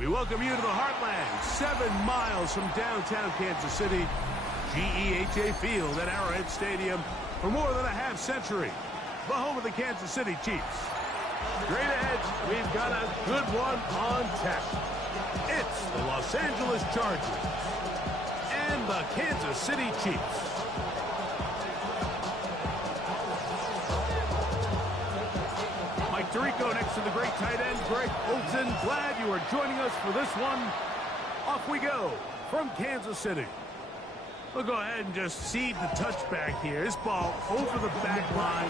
We welcome you to the Heartland, 7 miles from downtown Kansas City. GEHA Field at Arrowhead Stadium for more than a half-century. The home of the Kansas City Chiefs. Straight ahead, we've got a good one on tap. It's the Los Angeles Chargers and the Kansas City Chiefs. Mike Tirico next to the great tight end, Greg Olsen. Glad you are joining us for this one. Off we go from Kansas City. We'll go ahead and just seed the touchback here. This ball over the back line.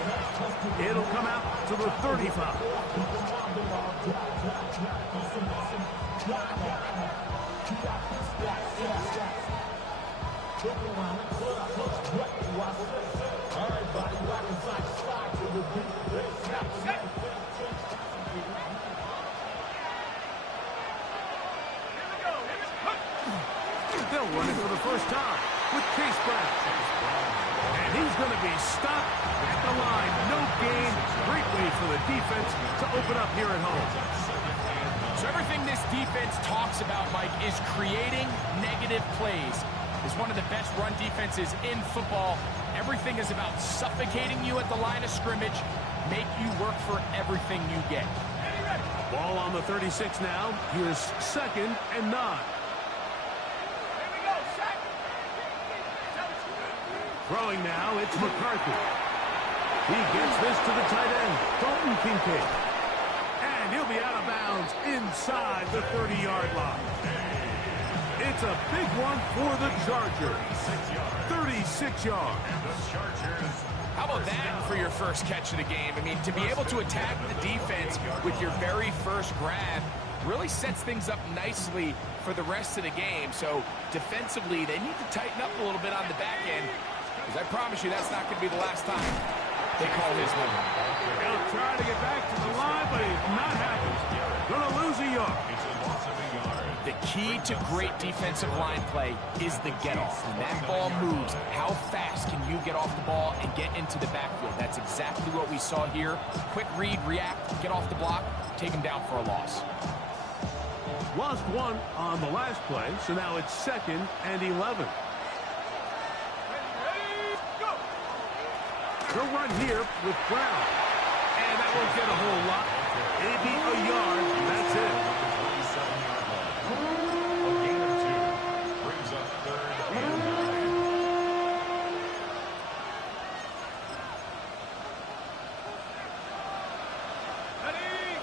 It'll come out to the 35. They'll run it for the first time with Chase Brown. And he's going to be stopped at the line. No gain. Great way for the defense to open up here at home. So everything this defense talks about, Mike, is creating negative plays. It's one of the best run defenses in football. Everything is about suffocating you at the line of scrimmage, make you work for everything you get. Ball on the 36 now. Here's 2nd and 9. Throwing now, it's McCarthy. He gets this to the tight end, Dalton Kincaid. And he'll be out of bounds inside the 30-yard line. It's a big one for the Chargers. 36 yards. How about that for your first catch of the game? I mean, to be able to attack the defense with your very first grab really sets things up nicely for the rest of the game. So defensively, they need to tighten up a little bit on the back end. Because I promise you, that's not going to be the last time they call his number. He'll try to get back to the line, but it's not happening. Going to lose a yard. The key to great defensive line play is the get-off. When that ball moves, how fast can you get off the ball and get into the backfield? That's exactly what we saw here. Quick read, react, get off the block, take him down for a loss. Lost 1 on the last play, so now it's 2nd and 11. He'll run here with Brown. And that won't get a whole lot. Maybe a yard. That's it. A gain of 2 brings up 3rd and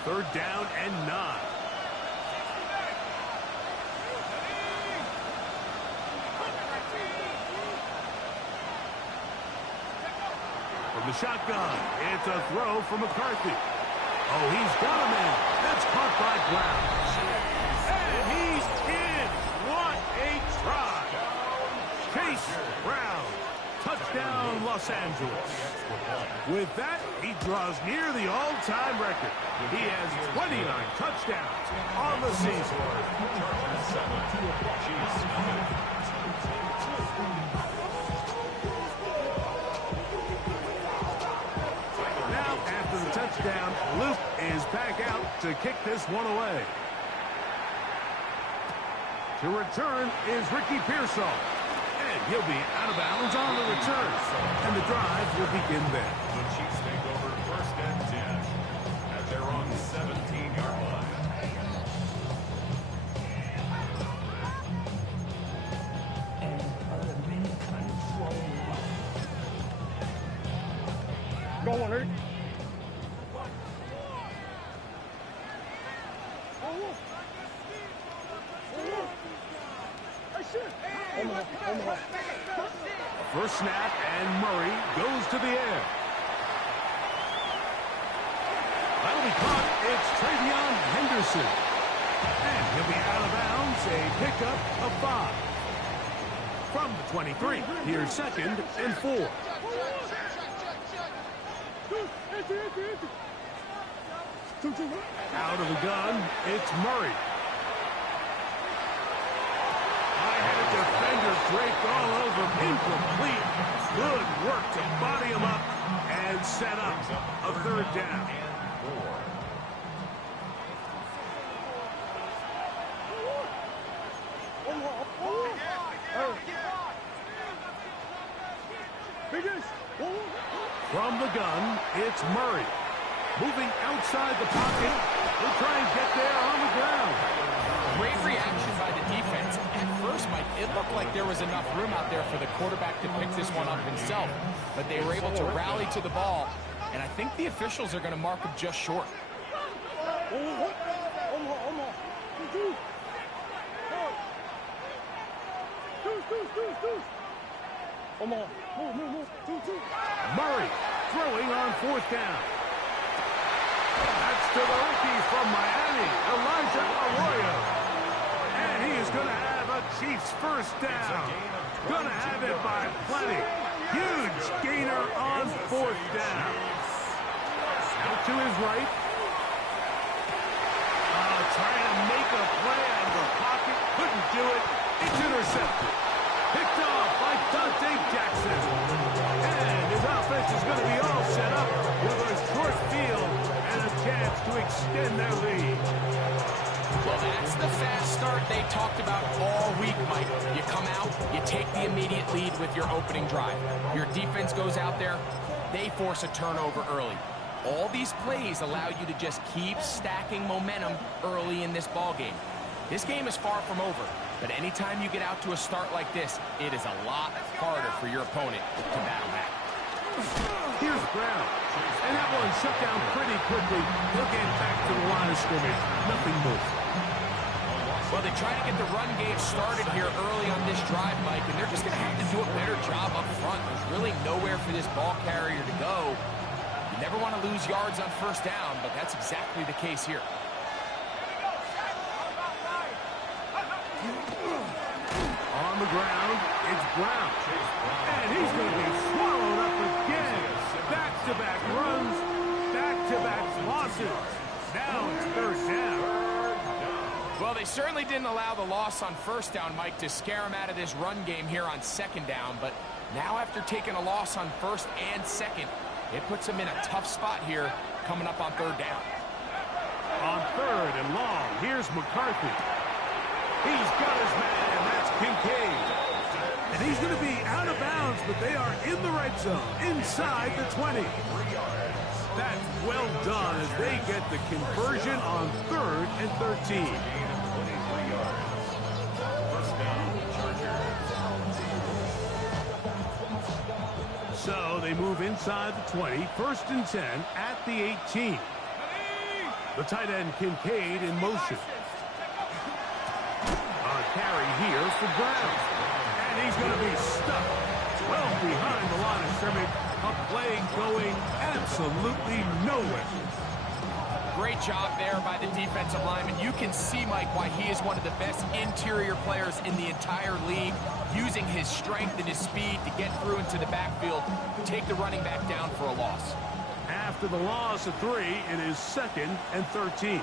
9. 3rd down and 9. From the shotgun, it's a throw for McCarthy. Oh, he's got a man. That's caught by Brown. And he's in. What a try. Chase Brown. Touchdown, Los Angeles. With that, he draws near the all-time record. He has 29 touchdowns on the season. After the touchdown, Luke is back out to kick this one away. To return is Ricky Pearsall. And he'll be out of bounds on the return. And the drive will begin there. The Chiefs take over 1st and 10 at their own 17-yard line. Go on, Eric. First snap, and Murray goes to the air. That'll be caught. It's Travion Henderson. And he'll be out of bounds. A pickup of 5. From the 23, here's 2nd and 4. Out of the gun, it's Murray. Defender draped all over, incomplete. Good work to body him up and set up a 3rd down. From the gun, it's Murray. Moving outside the pocket. He'll try and get there on the ground. Great reaction by the defense. At first, Mike, it looked like there was enough room out there for the quarterback to pick this one up himself. But they were able to rally to the ball. And I think the officials are going to mark him just short. Murray throwing on 4th down. That's to the rookie from Miami, Elijah Arroyo. And he is going to have a Chiefs first down. Going to have it by plenty. Huge gainer on 4th down. Out to his right. Trying to make a play out of the pocket. Couldn't do it. It's intercepted. Picked off by Dante Jackson. And his offense is going to be all set up with a short field and a chance to extend their lead. Well, that's the fast start they talked about all week, Mike. You come out, you take the immediate lead with your opening drive. Your defense goes out there, they force a turnover early. All these plays allow you to just keep stacking momentum early in this ball game. This game is far from over, but anytime you get out to a start like this, it is a lot harder for your opponent to battle back. Here's Brown, and that one shut down pretty quickly. He'll get back to the line of scrimmage. Nothing more. Well, they try to get the run game started here early on this drive, Mike, and they're just going to have to do a better job up front. There's really nowhere for this ball carrier to go. You never want to lose yards on 1st down, but that's exactly the case here. On the ground, it's Brown. And he's going to be swallowed up again. Back-to-back runs, back-to-back losses. Now it's 3rd down. Well, they certainly didn't allow the loss on 1st down, Mike, to scare him out of this run game here on 2nd down. But now after taking a loss on 1st and 2nd, it puts him in a tough spot here coming up on 3rd down. On 3rd and long, here's McCarthy. He's got his man, that's Kincaid. And he's going to be out of bounds, but they are in the red zone, inside the 20. That's well done as they get the conversion on 3rd and 13. So they move inside the 20, 1st and 10 at the 18. The tight end Kincaid in motion. On carry here for Brown. And he's going to be stuck well behind the line of scrimmage. A play going absolutely nowhere. Great job there by the defensive lineman. You can see, Mike, why he is one of the best interior players in the entire league, using his strength and his speed to get through into the backfield, take the running back down for a loss. After the loss of 3, it is 2nd and 13.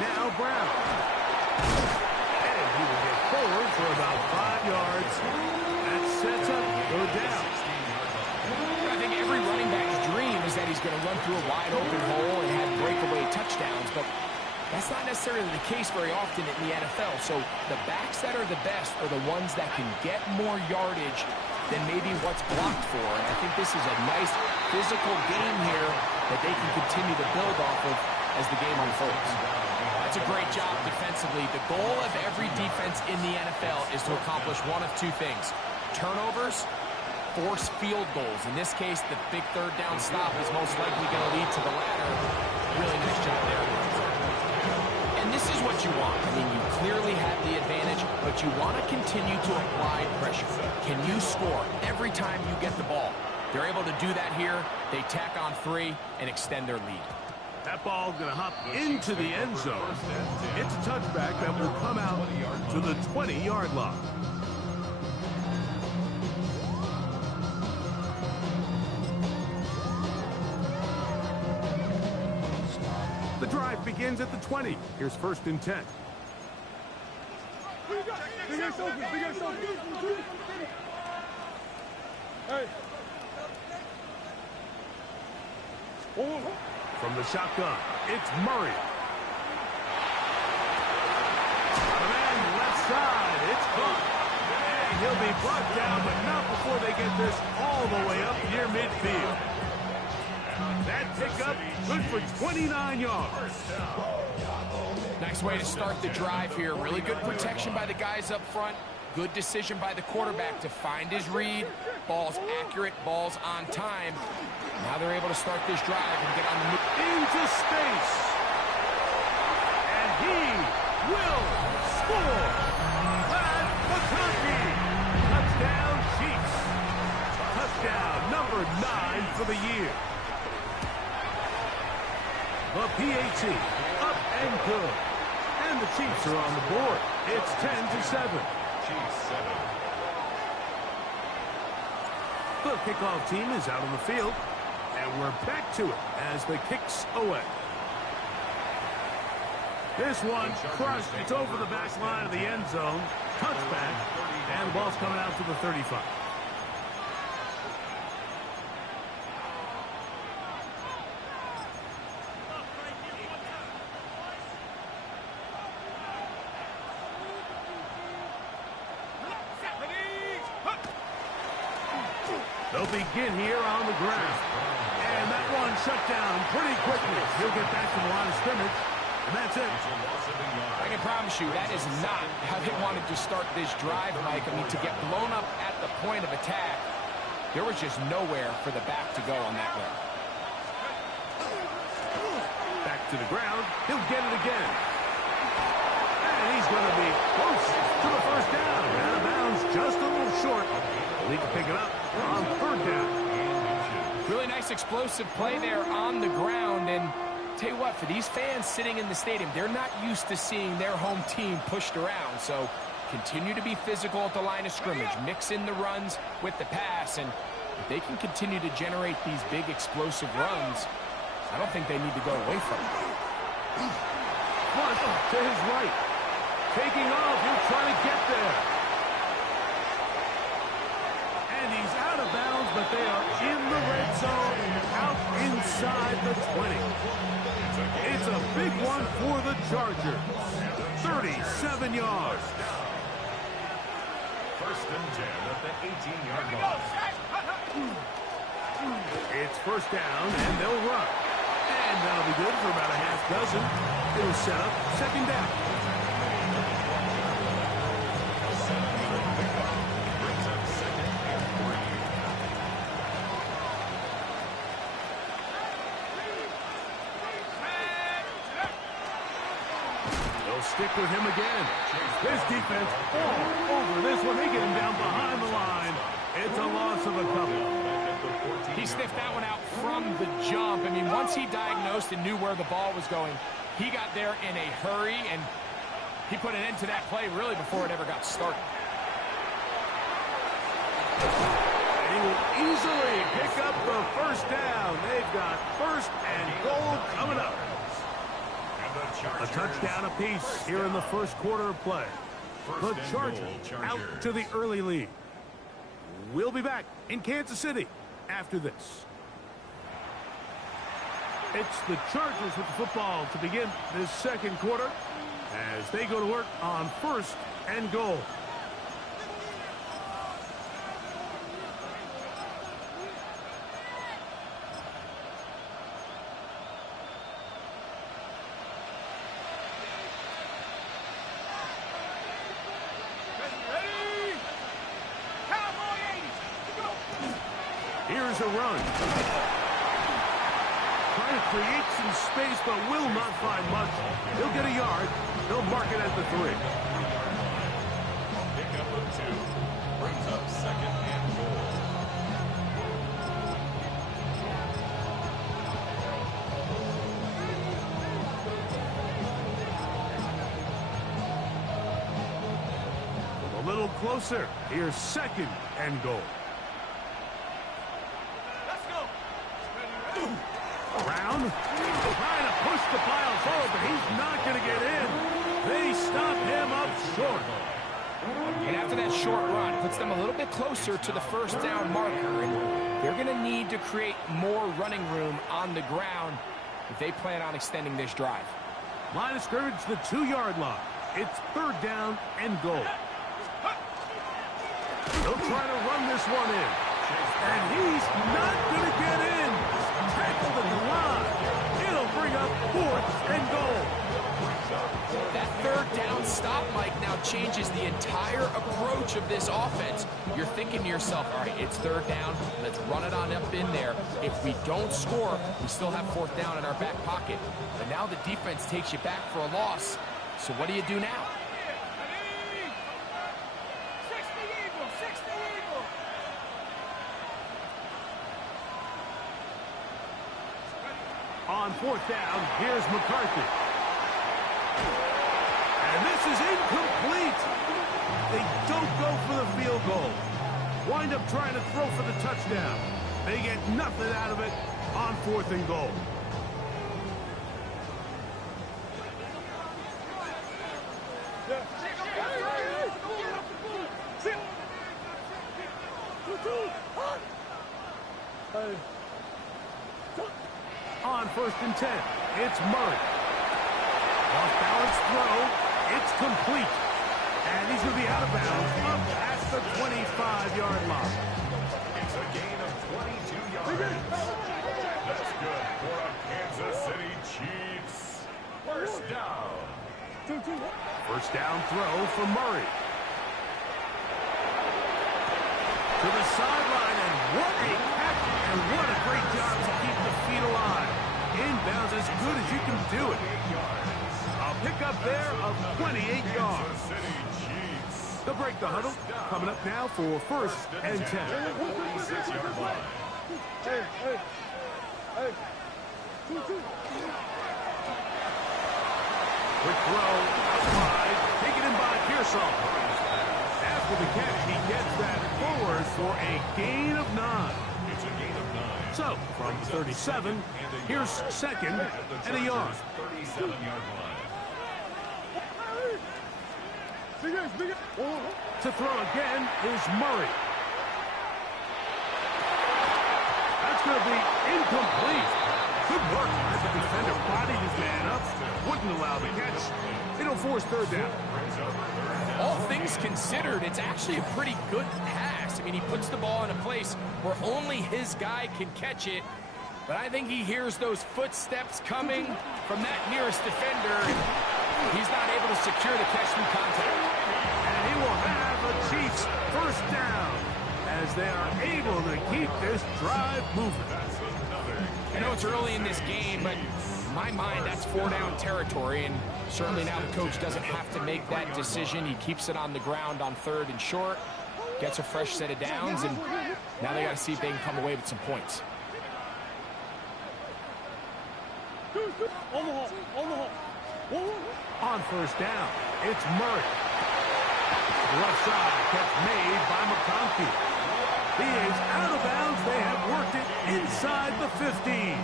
Now Brown. And he will get forward for about 5 yards. That sets up 3rd down. I think every running back's dream is that he's going to run through a wide open hole and have breakaway touchdowns, but that's not necessarily the case very often in the NFL. So the backs that are the best are the ones that can get more yardage than maybe what's blocked for. And I think this is a nice physical game here that they can continue to build off of as the game unfolds. That's a great job defensively. The goal of every defense in the NFL is to accomplish one of 2 things: turnovers, force field goals. In this case, the big 3rd down stop is most likely going to lead to the latter. Really nice job there. And this is what you want. I mean, you clearly have the advantage, but you want to continue to apply pressure. Can you score every time you get the ball? They're able to do that here. They tack on 3 and extend their lead. That ball going to hop into the end zone. It's a touchback that will come out to the 20-yard line. The drive begins at the 20. Here's 1st and 10. From the shotgun, it's Murray. A man left side, it's caught. he'll be brought down, but not before they get this all the way up near midfield. That pickup, good for 29 yards. Nice way to start the drive here. Really good protection by the guys up front. Good decision by the quarterback to find his read. Ball's accurate, ball's on time. Now they're able to start this drive and get on the move. Into space. And he will score. Brad McConkey. Touchdown, Chiefs. Touchdown number 9 for the year. The PAT, up and good. And the Chiefs are on the board. It's 10-7. Chiefs 7. The kickoff team is out on the field. And we're back to it as the kick's away. This one crushed. It's over the back line of the end zone. Touchback. And the ball's coming out to the 35. They'll begin here on the ground. And that one shut down pretty quickly. He'll get back to the line of scrimmage. And that's it. I can promise you that is not how they wanted to start this drive, Mike. I mean, to get blown up at the point of attack, there was just nowhere for the back to go on that run. Back to the ground. He'll get it again. And he's going to be close to the first down. Out of bounds, just a little short. He can pick it up on third down. Really nice explosive play there on the ground. And tell you what, for these fans sitting in the stadium, they're not used to seeing their home team pushed around. So continue to be physical at the line of scrimmage. Mix in the runs with the pass. And if they can continue to generate these big explosive runs, I don't think they need to go away from it. Plus to his right. Taking off. He'll try to get there. And he's out of bounds, but they are in the red zone, out inside the 20. It's a big one for the Chargers. 37 yards. First and 10 at the 18-yard line. It's first down, and they'll run. And that'll be good for about a half dozen. It'll set up second down. Stick with him again. This defense all over this one. They get him down behind the line. It's a loss of a couple. He sniffed that one out from the jump. I mean, once he diagnosed and knew where the ball was going, he got there in a hurry, and he put an end to that play really before it ever got started. He will easily pick up the first down. They've got first and goal coming up. A touchdown apiece here in the first quarter of play. The Chargers out to the early lead. We'll be back in Kansas City after this. It's the Chargers with the football to begin this second quarter as they go to work on first and goal. Here's a run. Trying to create some space, but will not find much. He'll get a yard. They'll mark it at the 3. Pickup of 2. Brings up second and goal. A little closer. Here's second and goal. Brown trying to push the pile forward, but he's not going to get in. They stop him up short. And after that short run, it puts them a little bit closer to the first down marker. And they're going to need to create more running room on the ground if they plan on extending this drive. Line of scrimmage, the 2-yard line. It's third down and goal. He'll try to run this one in. And he's not going to get in. Tackled at the line. It'll bring up 4th and goal. That third down stop, Mike, now changes the entire approach of this offense. You're thinking to yourself, all right, it's 3rd down. Let's run it on up in there. If we don't score, we still have 4th down in our back pocket. But now the defense takes you back for a loss. So what do you do now? On 4th down, here's McCarthy. And this is incomplete. They don't go for the field goal. Wind up trying to throw for the touchdown. They get nothing out of it on 4th and goal. On 1st and 10, it's Murray. Off-balance throw, it's complete. And he's going to be out of bounds up at the 25-yard line. It's a gain of 22 yards. That's good for a Kansas City Chiefs. 1st down. 1st down throw for Murray. To the sideline, and what a catch, and what a great job to keep the feet alive. Inbounds as good as you can do it. A pickup there of 28 yards. They'll break the huddle. Coming up now for 1st and 10. Quick throw out wide, taken in by Pearsall. After the catch, he gets that forward for a gain of 9. So, from 37, here's 2nd and a yard. 37-yard line. To throw again is Murray. That's going to be incomplete. Good work as the defender bodied his man up. Wouldn't allow the catch. It'll force 3rd down. All things considered, it's actually a pretty good pass. I mean, he puts the ball in a place where only his guy can catch it. But I think he hears those footsteps coming from that nearest defender. And he's not able to secure the catch through contact. And he will have a Chiefs 1st down as they are able to keep this drive moving. I know it's early in this game, but in my mind, that's 4-down territory. And certainly now the coach doesn't have to make that decision. He keeps it on the ground on 3rd and short, gets a fresh set of downs, and now they got to see if they can come away with some points. On 1st down, it's Murray. Left side catch made by McConkey. He is out of bounds. They have worked it inside the 15.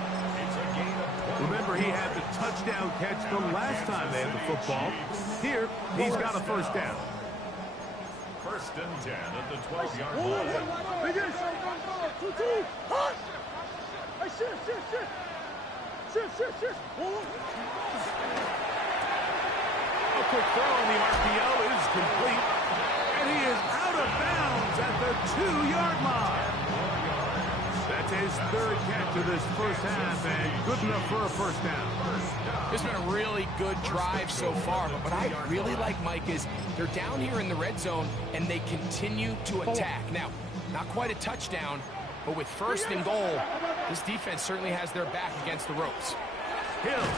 Remember, he had the touchdown catch the last time they had the football. Here, he's got a 1st down. 1st and 10 at the 12-yard line. A quick throw on the RPO is complete. And he is out of bounds at the 2-yard line. That's his 3rd catch of this 1st half, and good enough for a 1st down. This has been a really good drive so far, but what I really like, Mike, is they're down here in the red zone, and they continue to attack. Now, not quite a touchdown, but with 1st and goal, this defense certainly has their back against the ropes. Hill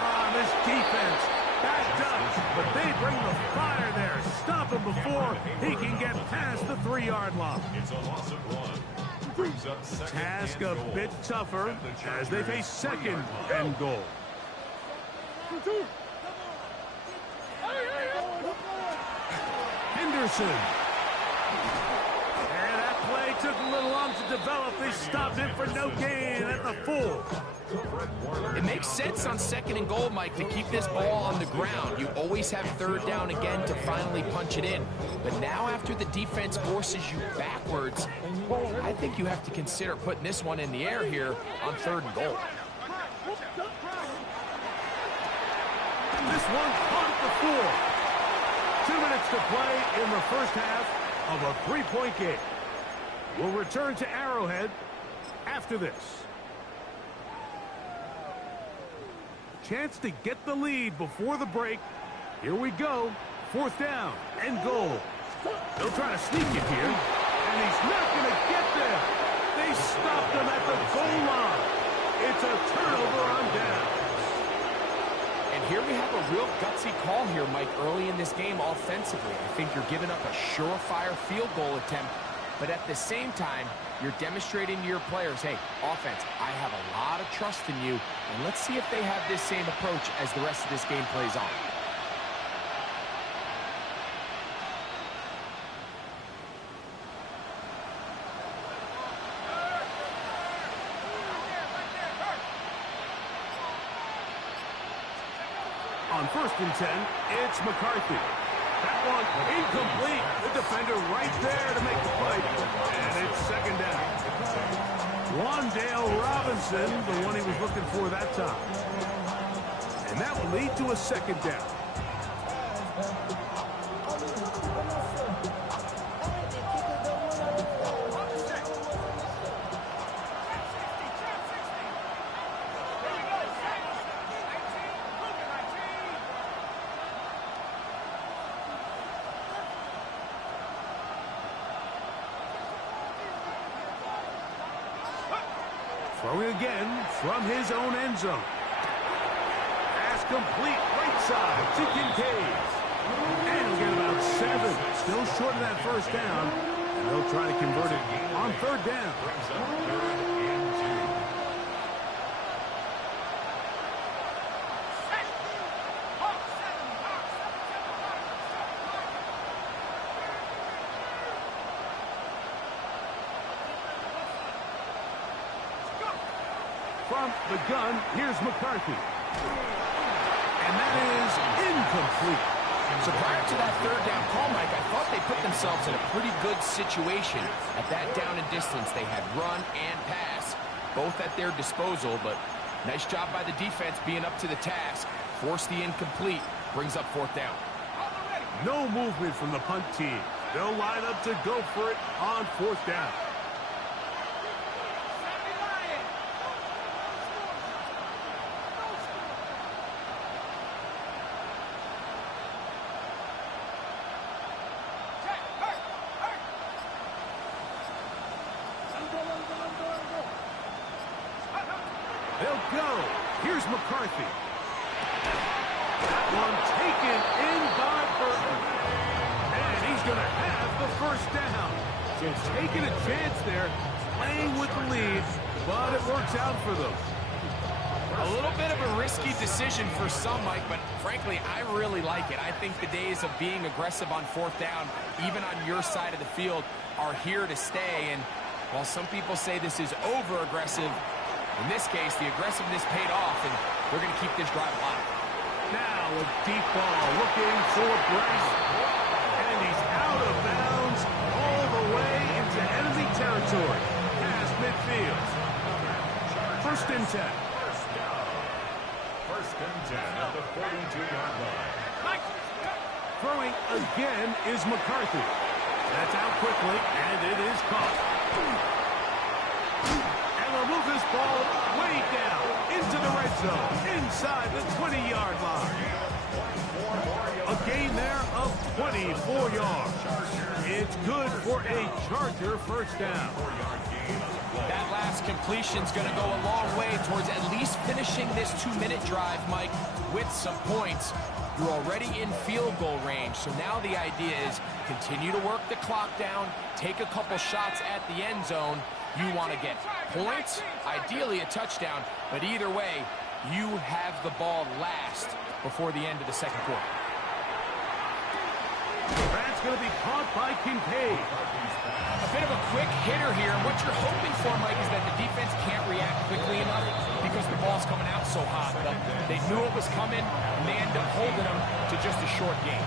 on this defense, backed up, but they bring the fire there. Stop him before he can get past the 3-yard line. It's a loss of 1. Task a bit tougher as they face 2nd and goal. Henderson. And that play took a little long to develop. They stopped it for no gain at the 4. It makes sense on 2nd and goal, Mike, to keep this ball on the ground. You always have 3rd down again to finally punch it in. But now after the defense forces you backwards, I think you have to consider putting this one in the air here on 3rd and goal. This one caught the 4. 2 minutes to play in the 1st half. of a three-point game. We'll return to Arrowhead after this. Chance to get the lead before the break. Here we go. 4th down and goal. They'll try to sneak it here, and he's not going to get there. They stopped him at the goal line. It's a turnover on down. And here we have a real gutsy call here, Mike, early in this game offensively. I think you're giving up a surefire field goal attempt, but at the same time, you're demonstrating to your players, hey, offense, I have a lot of trust in you, and let's see if they have this same approach as the rest of this game plays on. On 1st and 10, it's McCarthy. That one incomplete. The defender right there to make the play. And it's 2nd down. Wandale Robinson, the one he was looking for that time. And that will lead to a 2nd down. Throwing again from his own end zone. Pass complete, right side to Kincaid. And he'll get about 7. Still short of that 1st down. And they'll try to convert it on 3rd down. From the gun, here's McCarthy. And that is incomplete. So prior to that 3rd down call, Mike, I thought they put themselves in a pretty good situation at that down and distance. They had run and pass, both at their disposal, but nice job by the defense being up to the task. Forced the incomplete, brings up 4th down. No movement from the punt team. They'll line up to go for it on 4th down. They'll go. Here's McCarthy. That one taken in by Burton. And he's going to have the 1st down. So taking a chance there, playing with the lead, but it works out for them. A little bit of a risky decision for some, Mike, but frankly, I really like it. I think the days of being aggressive on 4th down, even on your side of the field, are here to stay. And while some people say this is over-aggressive, in this case, the aggressiveness paid off, and they're going to keep this drive alive. Now a deep ball looking for Brown. And he's out of bounds all the way into enemy territory. Past midfield. 1st and 10. 1st and 10 at the 42-yard line. Throwing again is McCarthy. That's out quickly, and it is caught. They'll move this ball way down into the red zone, inside the 20-yard line. A gain there of 24 yards. It's good for a Charger 1st down. That last completion's going to go a long way towards at least finishing this 2-minute drive, Mike, with some points. You're already in field goal range, so now the idea is continue to work the clock down, take a couple shots at the end zone. You want to get points, ideally a touchdown, but either way, you have the ball last before the end of the 2nd quarter. That's going to be caught by Kincaid. A bit of a quick hitter here. What you're hoping for, Mike, is that the defense can't react quickly enough because the ball's coming out so hot. But they knew it was coming, and they end up holding them to just a short game.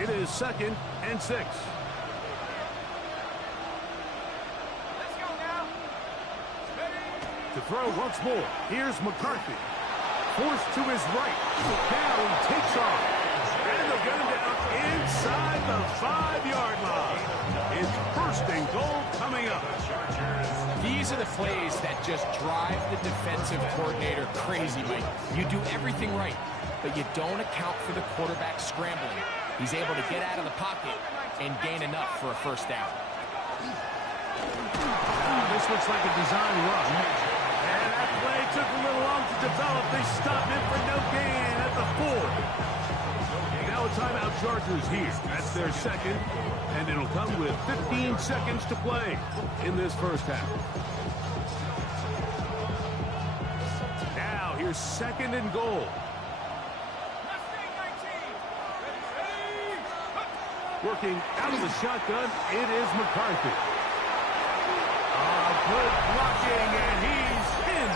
It is 2nd and 6. to throw once more. Here's McCarthy. Forced to his right. Now he takes off. And they'll get him down inside the 5-yard line. His first and goal coming up. These are the plays that just drive the defensive coordinator crazy, Mike. You do everything right, but you don't account for the quarterback scrambling. He's able to get out of the pocket and gain enough for a first down. This looks like a design run. And that play took a little long to develop. They stopped him for no gain at the 4. Now a timeout Chargers here. That's their second. And it'll come with 15 seconds to play in this first half. Now here's second and goal. Working out of the shotgun, it is McCarthy. Good blocking, and he's in.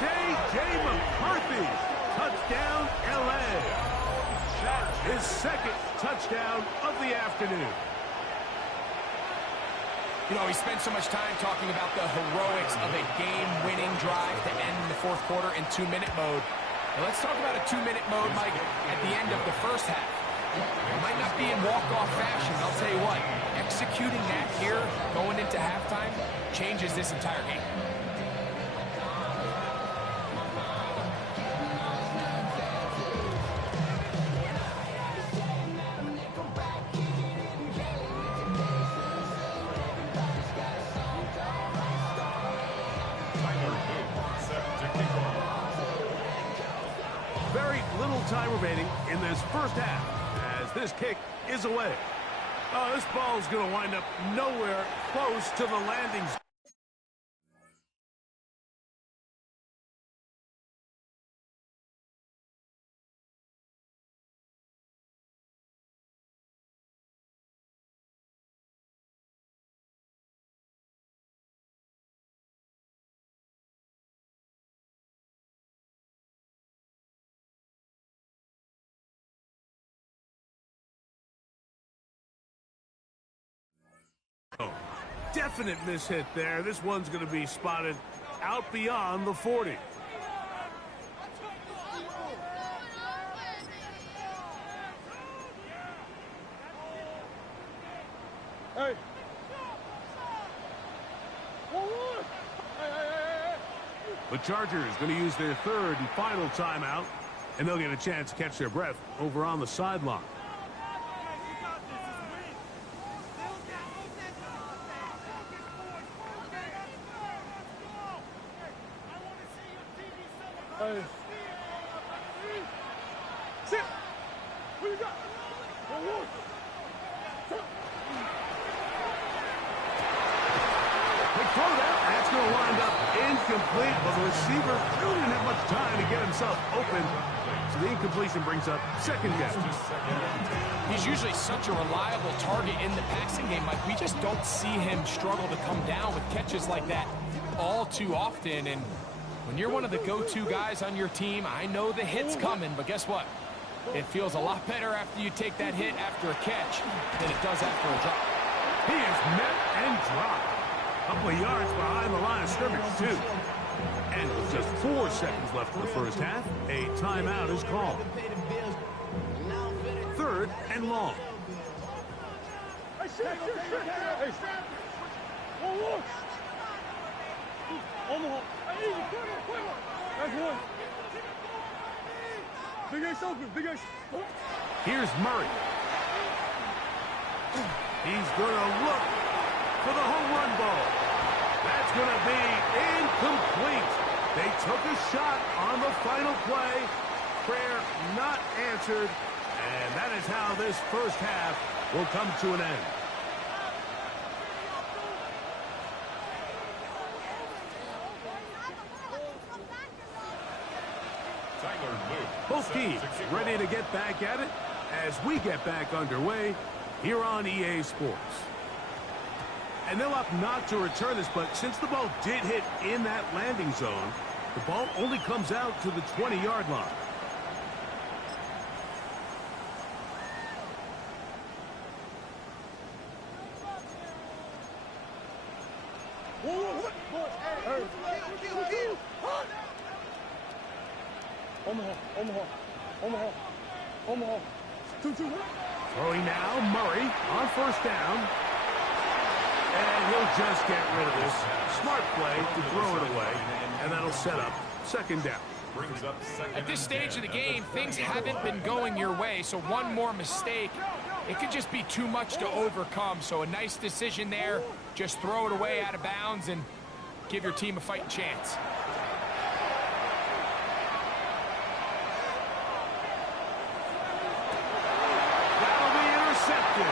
J.J. McCarthy, touchdown, L.A. His second touchdown of the afternoon. You know, we spent so much time talking about the heroics of a game-winning drive to end the fourth quarter in 2-minute mode. Now let's talk about a 2-minute mode, Mike, at the end of the first half. It might not be in walk-off fashion, but I'll tell you what, executing that here, going into halftime, changes this entire game. Very little time remaining in this first half as this kick is away. Oh, this ball is going to wind up nowhere close to the landing zone. Definite mishit there. This one's going to be spotted out beyond the 40. Hey. The Chargers going to use their third and final timeout, and they'll get a chance to catch their breath over on the sideline. Hey. Sit. What you got? They throw that. That's going to wind up incomplete, but the receiver really didn't have much time to get himself open. So the incompletion brings up second down. He's usually such a reliable target in the passing game, Mike. We just don't see him struggle to come down with catches like that all too often. And when you're one of the go-to guys on your team, I know the hit's coming, but guess what? It feels a lot better after you take that hit after a catch than it does after a drop. He is met and dropped. A couple of yards behind the line of scrimmage, too. And with just 4 seconds left in the first half, a timeout is called. Third and long. Here's Murray. He's going to look for the home run ball. That's going to be incomplete. They took a shot on the final play. Prayer not answered. And that is how this first half will come to an end. Both teams ready to get back at it as we get back underway here on EA Sports. And they'll opt not to return this, but since the ball did hit in that landing zone, the ball only comes out to the 20-yard line. Omaha. 2-2. Throwing now, Murray on first down. And he'll just get rid of this. Smart play to throw it away. And that'll set up second down. At this stage of the game, things haven't been going your way, so one more mistake, it could just be too much to overcome. So a nice decision there. Just throw it away out of bounds and give your team a fighting chance. That'll be intercepted.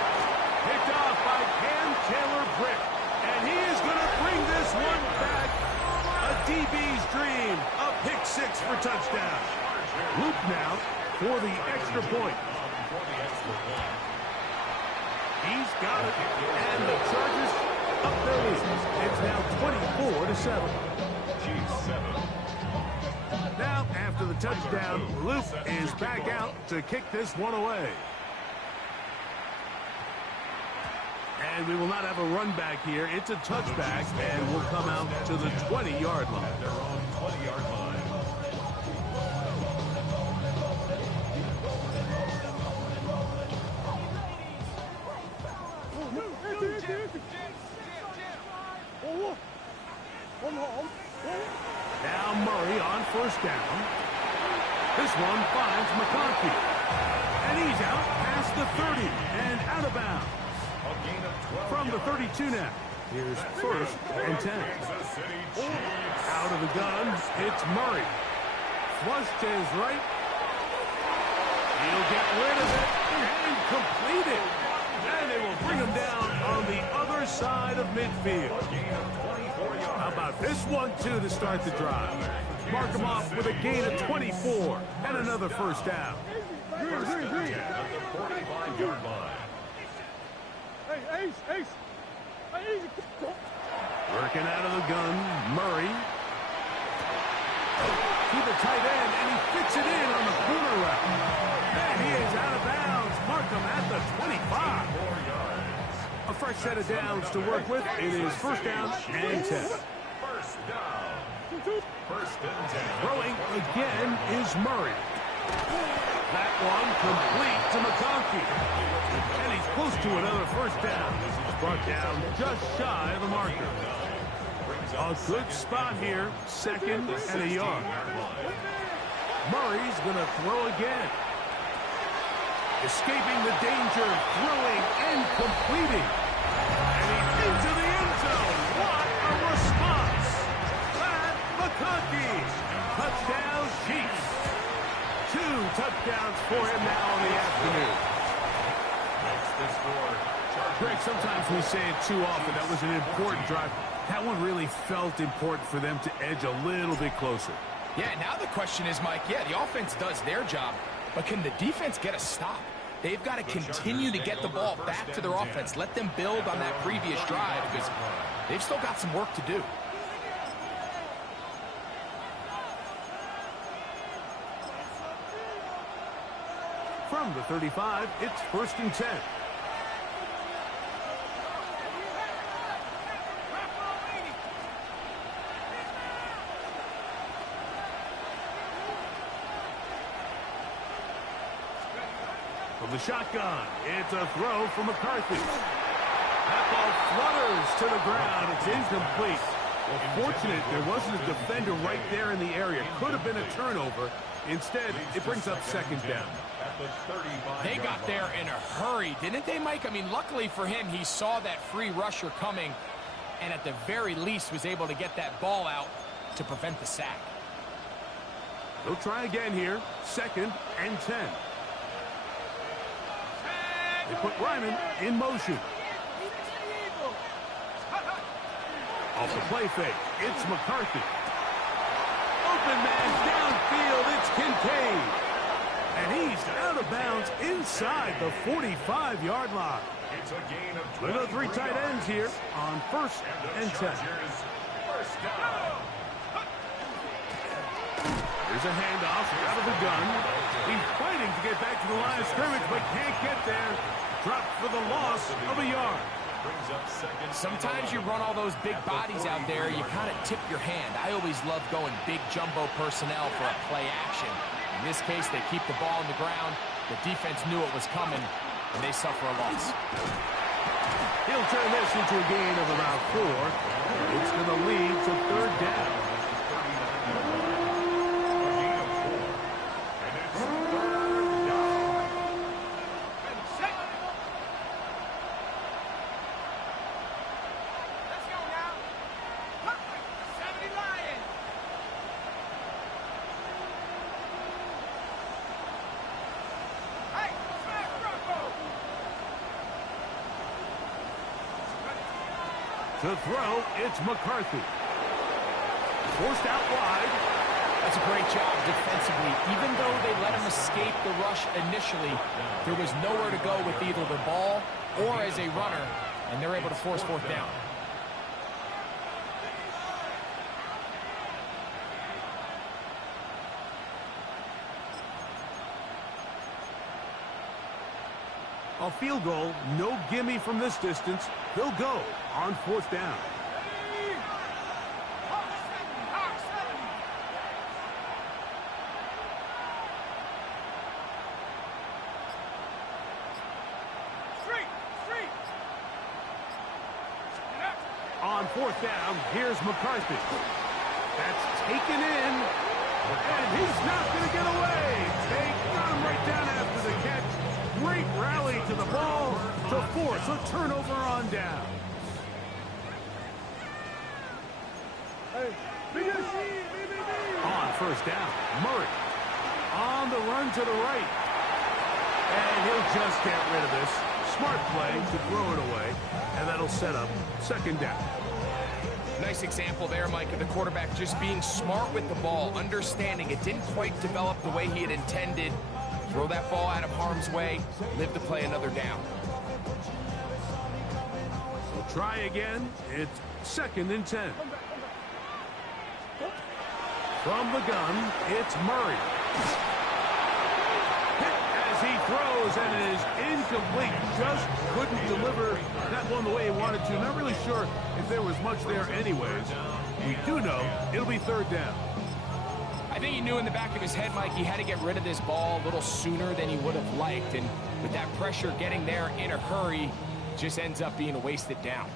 Picked off by Cam Taylor-Britt. And he is going to bring this one back. A DB's dream. A pick six for touchdown. Luke now for the extra point. He's got it. And the Chargers up their lead. It's now 24-7. Now, after the touchdown, Luke is back out to kick this one away. And we will not have a run back here. It's a touchback, and we'll come out to the 20-yard line. Their own 20-yard line. Now Murray on first down. This one finds McConkey. And he's out past the 30 and out of bounds. From the 32 now. Here's first and 10. Out of the gun, it's Murray. Flush to his right. He'll get rid of it and complete it. And they will bring him down on the other side of midfield. How about this one, too, to start the drive? Mark him off with a gain of 24 and another first down. First and 10 at the 45-yard line. Hey, Ace. Working out of the gun, Murray. To the tight end, and he fits it in on the corner route. And he is out of bounds. Mark him at the 25. A fresh set of downs to work with. It is first down and 10. First down. First and 10. Throwing again is Murray. That one complete to McConkey. And he's close to another first down. Brought down just shy of the marker. A good spot here. Second and a yard. Murray's going to throw again. Escaping the danger, throwing and completing. And he's into the end zone. What a response. That McConkey. Touchdown Chiefs. 2 touchdowns for him now in the afternoon. Makes the score. Greg, sometimes we say it too often. That was an important drive. That one really felt important for them to edge a little bit closer. Yeah, now the question is, Mike, the offense does their job, but can the defense get a stop? They've got to continue to get the ball back to their offense. Let them build on that previous drive because they've still got some work to do. From the 35, it's first and 10. From the shotgun, it's a throw for McCarthy. That ball flutters to the ground. It's incomplete. Well, fortunate there wasn't a defender right there in the area. Could have been a turnover. Instead, it brings up second down. They got there in a hurry, didn't they, Mike? I mean, luckily for him, he saw that free rusher coming and at the very least was able to get that ball out to prevent the sack. They'll try again here. Second and 10. They put Ryman in motion. Off the play fake, it's McCarthy. Open man downfield, it's Kincaid. And he's out of bounds inside the 45-yard line. It's a gain of 2 of 3 tight ends here on first and 10. First down. Here's a handoff out of the gun. He's fighting to get back to the line of scrimmage, but can't get there. Dropped for the loss of a yard. brings up second. Sometimes you run all those big bodies out there, you kind of tip your hand. I always love going big jumbo personnel for a play action. In this case, they keep the ball on the ground. The defense knew it was coming, and they suffer a loss. He'll turn this into a gain of about 4. It's going to lead to third down. To throw, it's McCarthy. Forced out wide. That's a great job defensively. Even though they let him escape the rush initially, there was nowhere to go with either the ball or as a runner, and they're able to force fourth down. A field goal, no gimme from this distance. They'll go on fourth down. On fourth down, here's McCarthy. That's taken in, and he's not going to get away. They got him right down after the catch. Great rally to the ball to force a turnover on down. On first down, Murray on the run to the right. And he'll just get rid of this. Smart play to throw it away, and that'll set up second down. Nice example there, Mike, of the quarterback just being smart with the ball, understanding it didn't quite develop the way he had intended. Throw that ball out of harm's way, live to play another down. We'll try again. It's second and 10. From the gun, it's Murray. Hit as he throws, and it is incomplete. Just couldn't deliver that one the way he wanted to. Not really sure if there was much there anyways. We do know it'll be third down. I think he knew in the back of his head, Mike, he had to get rid of this ball a little sooner than he would have liked. And with that pressure getting there in a hurry, just ends up being a wasted down.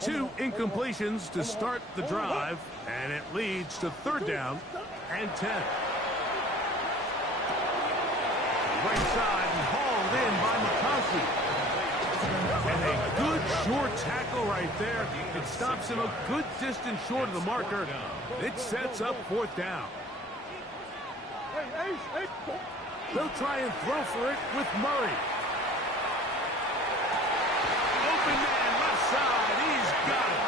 2 incompletions to start the drive, and it leads to third down and 10. Right side and hauled in by McCarthy. And a good short tackle right there. It stops him a good distance short of the marker. It sets up fourth down. They'll try and throw for it with Murray. Open man left side. He's got it.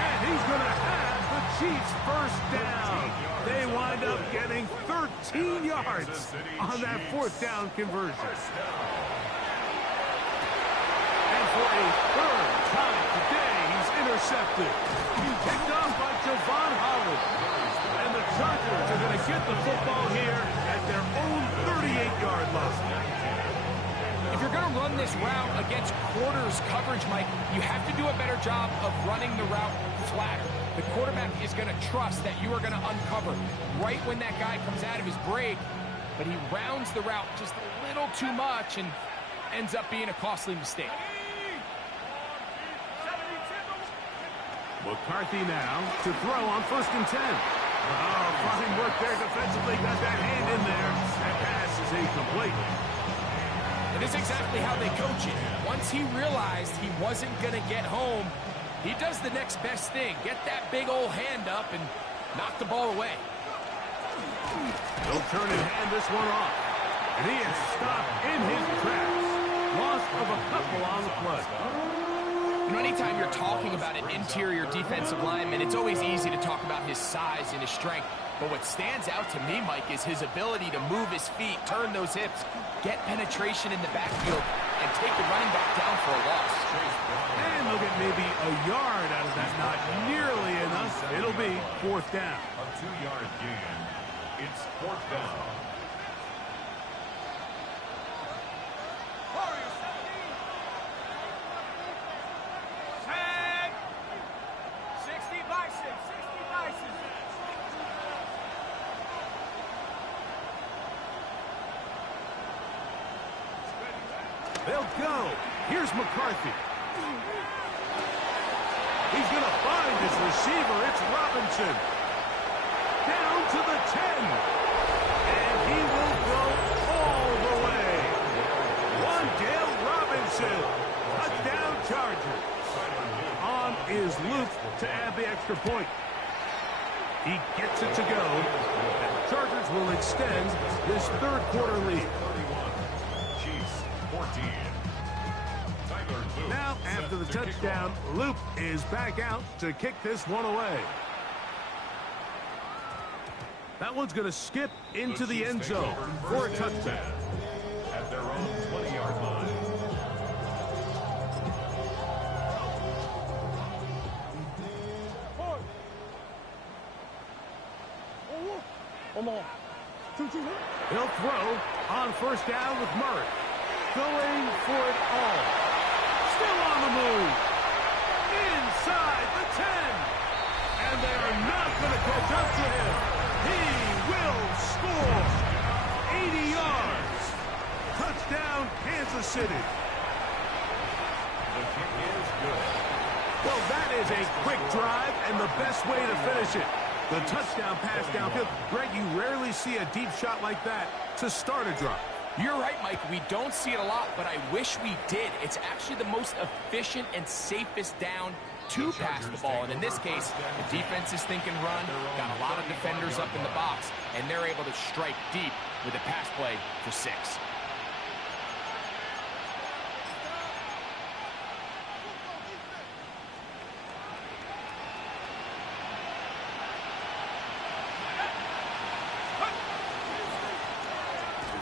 And he's going to have the Chiefs first down. They wind up getting 13 yards on that fourth down conversion. And for a third time today, he's intercepted. Picked off by Javon Holland. And the Chargers are going to get the football here at their own 38-yard line. If you're going to run this route against quarters coverage, Mike, you have to do a better job of running the route flatter. The quarterback is going to trust that you are going to uncover right when that guy comes out of his break, but he rounds the route just a little too much and ends up being a costly mistake. McCarthy now to throw on first and 10. Oh, fine work there defensively. Got that hand in there. That pass is incomplete. It is exactly how they coach it. Once he realized he wasn't going to get home, he does the next best thing. Get that big old hand up and knock the ball away. They'll turn and hand this one off. And he is stopped in his tracks. Loss of a couple on the play. You know, anytime you're talking about an interior defensive lineman, it's always easy to talk about his size and his strength. But what stands out to me, Mike, is his ability to move his feet, turn those hips, get penetration in the backfield, and take the running back down for a loss. And they'll get maybe a yard out of that. Not nearly enough. It'll be fourth down. A 2-yard gain. It's fourth down. They'll go. Here's McCarthy. He's going to find his receiver. It's Robinson. Down to the 10. And he will go all the way. Wan'Dale Robinson. Touchdown Chargers. On is Luke to add the extra point. He gets it to go. And the Chargers will extend this third quarter lead. 31. Chiefs 14. Now, after the touchdown, Loop is back out to kick this one away. That one's going to skip into the end zone for a touchdown. At their own 20-yard line. He'll throw on first down with Murray. Going for it all. Still on the move. Inside the 10. And they are not going to catch up to him. He will score. 80 yards. Touchdown, Kansas City. The kick is good. Well, that is a quick drive and the best way to finish it. The touchdown pass downfield. Greg, you rarely see a deep shot like that to start a drive. You're right, Mike. We don't see it a lot, but I wish we did. It's actually the most efficient and safest down to pass the ball. And in this case, the defense is thinking run, got a lot of defenders up in the box, and they're able to strike deep with a pass play for 6.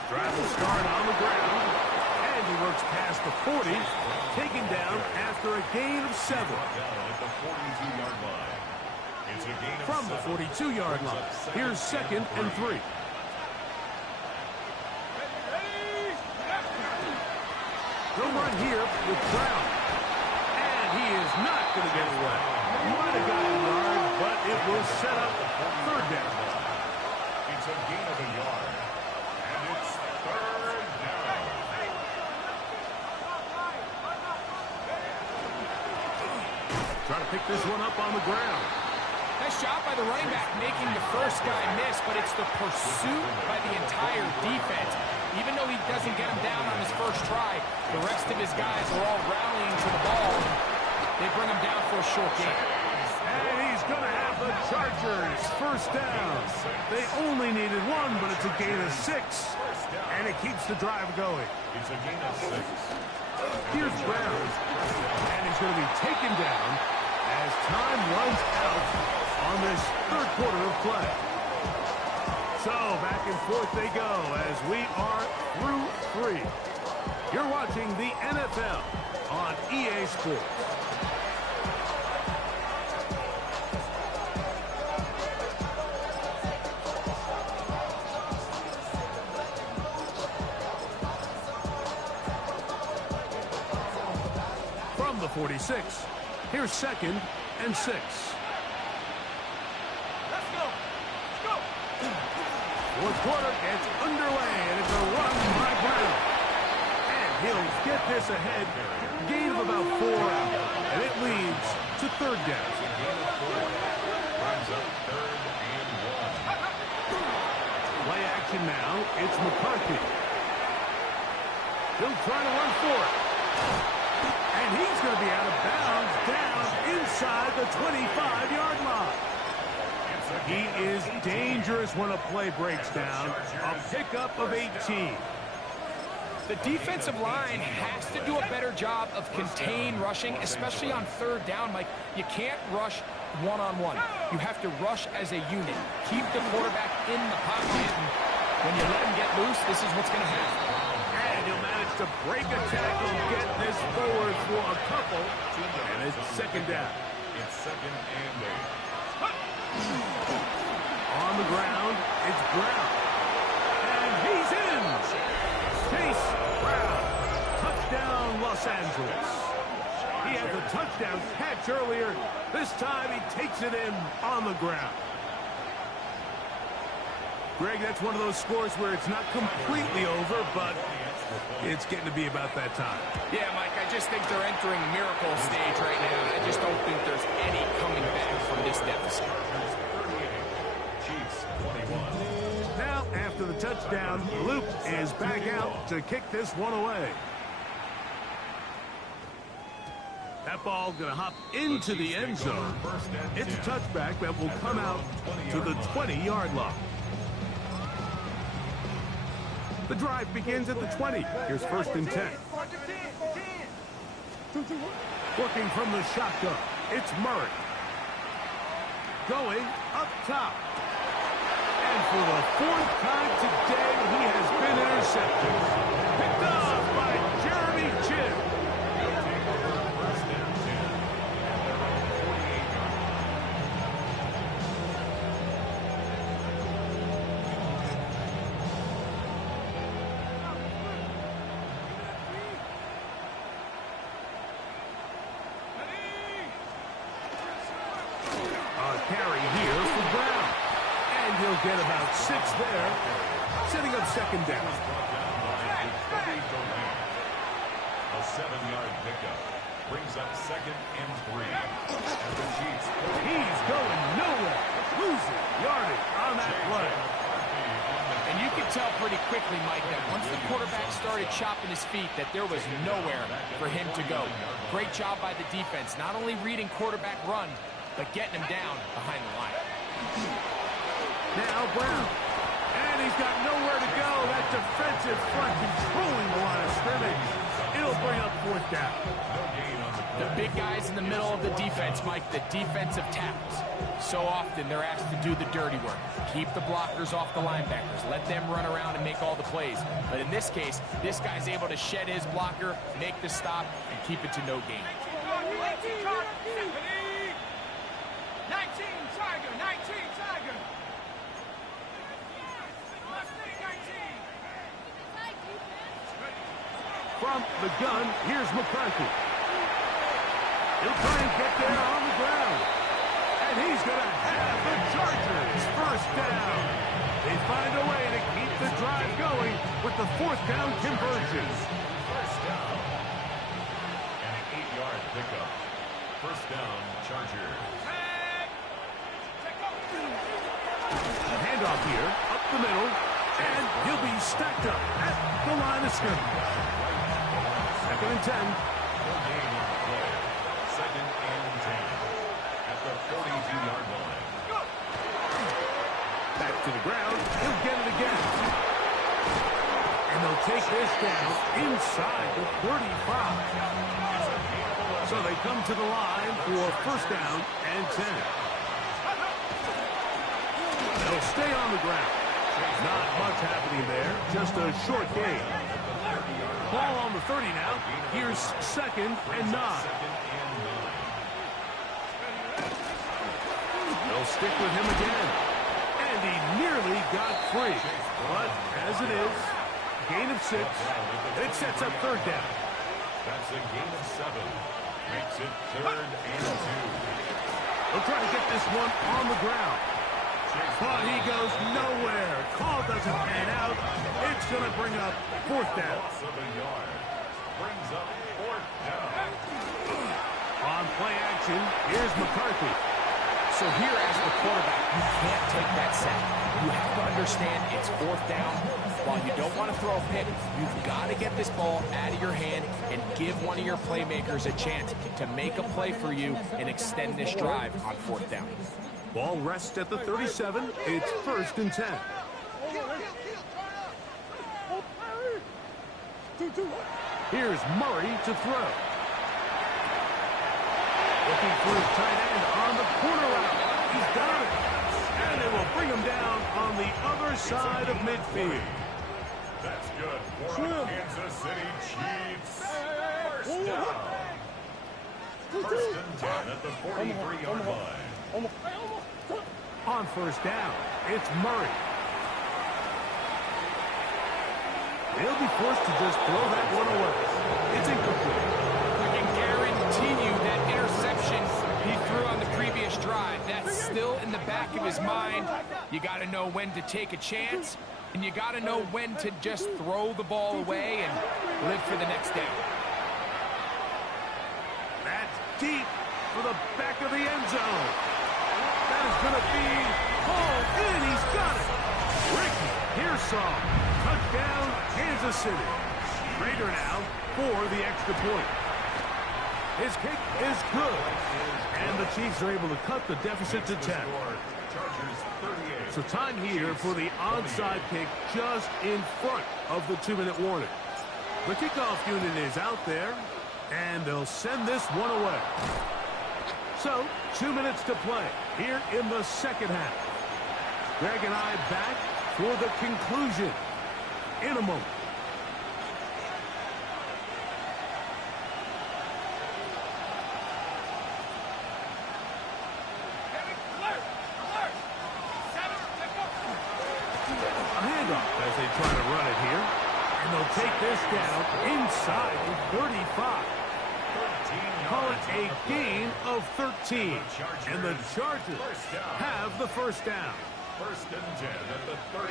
Drive will start on the ground, and he works past the 40, taken down after a gain of 7. At the 42-yard line. It's a gain of From the 42-yard line, here's 2nd and 3. They'll run here with Brown, and he is not going to get away. Might have got a yard, but it will set up 3rd down. It's a gain of a yard. And it's 3rd down. Try to pick this one up on the ground. Nice job by the running back making the first guy miss, but it's the pursuit by the entire defense. Even though he doesn't get him down on his first try, the rest of his guys are all rallying to the ball. They bring him down for a short gain. And he's going to have the Chargers first down. They only needed 1, but it's a gain of 6. And it keeps the drive going. It's a gain of 6. Here's Brown. And he's going to be taken down as time runs out on this third quarter of play. So back and forth they go as we are through 3. You're watching the NFL on EA Sports. From the 46, here's 2nd and 6. Fourth quarter gets underway, and it's a run by Brown. And he'll get this ahead. Gain of about 4, and it leads to 3rd down. Brings up 3rd and 1. Play action now. It's McCarthy. He'll try to run for it. And he's going to be out of bounds down inside the 25-yard line. He is dangerous when a play breaks down. A pickup of 18. The defensive line has to do a better job of contain rushing, especially on 3rd down. Like, you can't rush one-on-one. You have to rush as a unit. Keep the quarterback in the pocket, and when you let him get loose, this is what's going to happen. And he'll manage to break a tackle, get this forward for a couple, and it's 2nd down. It's 2nd and 8. On the ground, it's Brown. And he's in. Chase Brown. Touchdown, Los Angeles. He had the touchdown catch earlier. This time he takes it in on the ground. Greg, that's one of those scores where it's not completely over, but It's getting to be about that time. Yeah, Mike, I just think they're entering miracle stage right now. I just don't think there's any coming back from this deficit. Chiefs 21. Now, after the touchdown, Luke is back out to kick this one away. That ball going to hop into the end zone. It's a touchback that will come out to the 20-yard line. The drive begins at the 20. Here's 1st and 10. Working from the shotgun, it's Murray. Going up top. And for the 4th time today, he has been intercepted. Picked off by Jeremy Chinn. Carry here for Brown. And he'll get about 6 there, setting up 2nd down. A 7-yard pickup brings up 2nd and 3. And the Chiefs. He's going nowhere. Losing yardage on that play. And you can tell pretty quickly, Mike, that once the quarterback started chopping his feet, that there was nowhere for him to go. Great job by the defense, not only reading quarterback run, but getting him down behind the line. Now Brown. And he's got nowhere to go. That defensive front controlling the line of scrimmage. It'll bring up 4th down. The big guys in the middle of the defense, Mike, the defensive tackles. So often they're asked to do the dirty work. Keep the blockers off the linebackers. Let them run around and make all the plays. But in this case, this guy's able to shed his blocker, make the stop, and keep it to no gain. 19 Tiger. From the gun, here's McCarthy. He'll try and get there on the ground. And he's going to have the Chargers 1st down. They find a way to keep the drive going with the 4th down conversion. 1st down. And an 8-yard pickup. 1st down, Chargers. A handoff here, up the middle, and he'll be stacked up at the line of scrimmage. 2nd and 10. No gain on the play. 2nd and 10. At the 42-yard line. Back to the ground. He'll get it again. And they'll take this down inside the 35. So they come to the line for 1st down and 10. They'll stay on the ground. Not much happening there. Just a short gain. Ball on the 30 now. Here's 2nd and 9. They'll stick with him again. And he nearly got free. But as it is, gain of 6. It sets up 3rd down. That's a gain of 7. Makes it 3rd and 2. They'll try to get this one on the ground. But he goes nowhere. Call doesn't pan out. It's going to bring up 4th down. Loss of a yard. Brings up 4th down. On play action, here's McCarthy. So here as the quarterback, you can't take that sack. You have to understand it's 4th down. While you don't want to throw a pick, you've got to get this ball out of your hand and give one of your playmakers a chance to make a play for you and extend this drive on 4th down. Ball rests at the 37. It's 1st and 10. Here's Murray to throw. Looking for his tight end on the corner route. He's got it. And they will bring him down on the other side of midfield. That's good for the Kansas City Chiefs. 1st down. 1st and 10 at the 43-yard line. On 1st down, it's Murray. They'll be forced to just throw that one away. It's incomplete. I can guarantee you that interception he threw on the previous drive, that's still in the back of his mind. You got to know when to take a chance And you got to know when to just throw the ball away and live for the next down. That's deep for the back of the end zone. That is going to be hauled in. He's got it. Ricky Pearsall. Touchdown, Kansas City. Rader now for the extra point. His kick is good. And the Chiefs are able to cut the deficit to 10. So time here for the onside kick just in front of the 2-minute warning. The kickoff unit is out there, and they'll send this one away. So 2 minutes to play here in the second half. Greg and I back for the conclusion in a moment. As they try to run it here. And they'll take this down inside the 35. Call it a gain of 13. And the Chargers have the first down.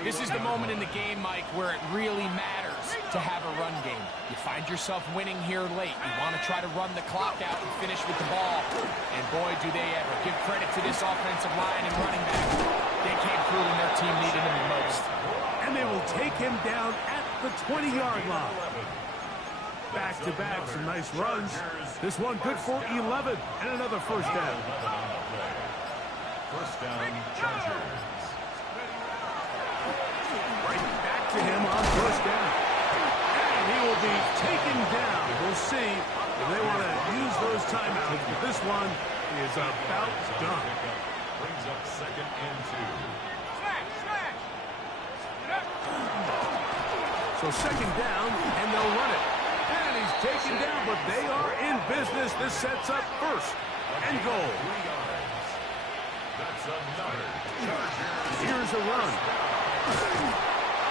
This is the moment in the game, Mike, where it really matters to have a run game. You find yourself winning here late. You want to try to run the clock out and finish with the ball. And boy, do they ever. Give credit to this offensive line and running back. They came through when their team needed them the most. And they will take him down at the 20-yard line. Back-to-back, some nice runs. This one good for 11 and another first down. First down, Chargers. Right back to him on first down. And he will be taken down. We'll see if they want to use those timeouts. But this one is about done. Brings up second and 2. So second down, and they'll run it. And he's taken down, but they are in business. This sets up first and goal. That's another Chargers. Here's a run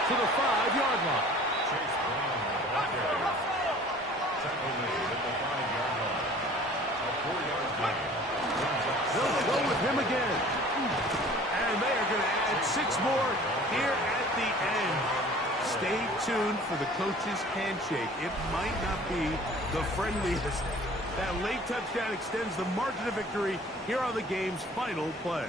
to the 5-yard line. Chase Brown back there. Tackle made at the 5-yard line. A 4-yard gain. They'll go with him again. And they are going to add 6 more here at the end. Stay tuned for the coach's handshake. It might not be the friendliest. That late touchdown extends the margin of victory here on the game's final play.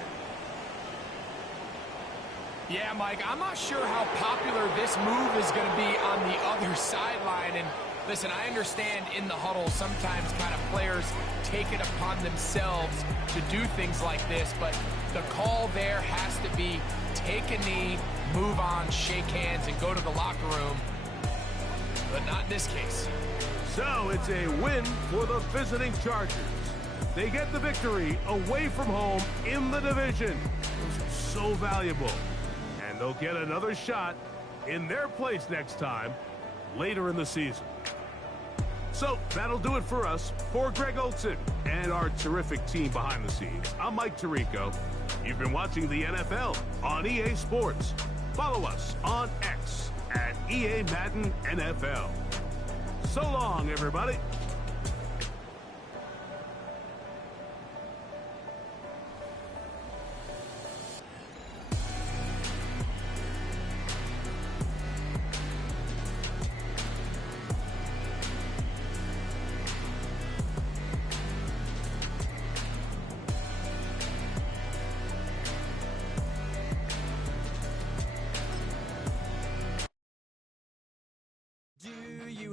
Yeah, Mike, I'm not sure how popular this move is going to be on the other sideline. And listen, I understand in the huddle sometimes kind of players take it upon themselves to do things like this, but the call there has to be take a knee, move on, shake hands, and go to the locker room. But not in this case. So it's a win for the visiting Chargers. They get the victory away from home in the division. Those are so valuable. And they'll get another shot in their place next time later in the season. So that'll do it for us. For Greg Olson and our terrific team behind the scenes, I'm Mike Tirico. You've been watching the NFL on EA Sports. Follow us on X at EA Madden NFL. So long, everybody.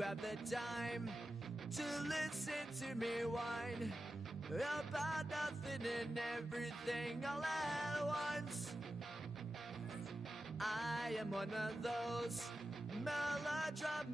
Have the time to listen to me whine about nothing and everything all at once. I am one of those melodramatic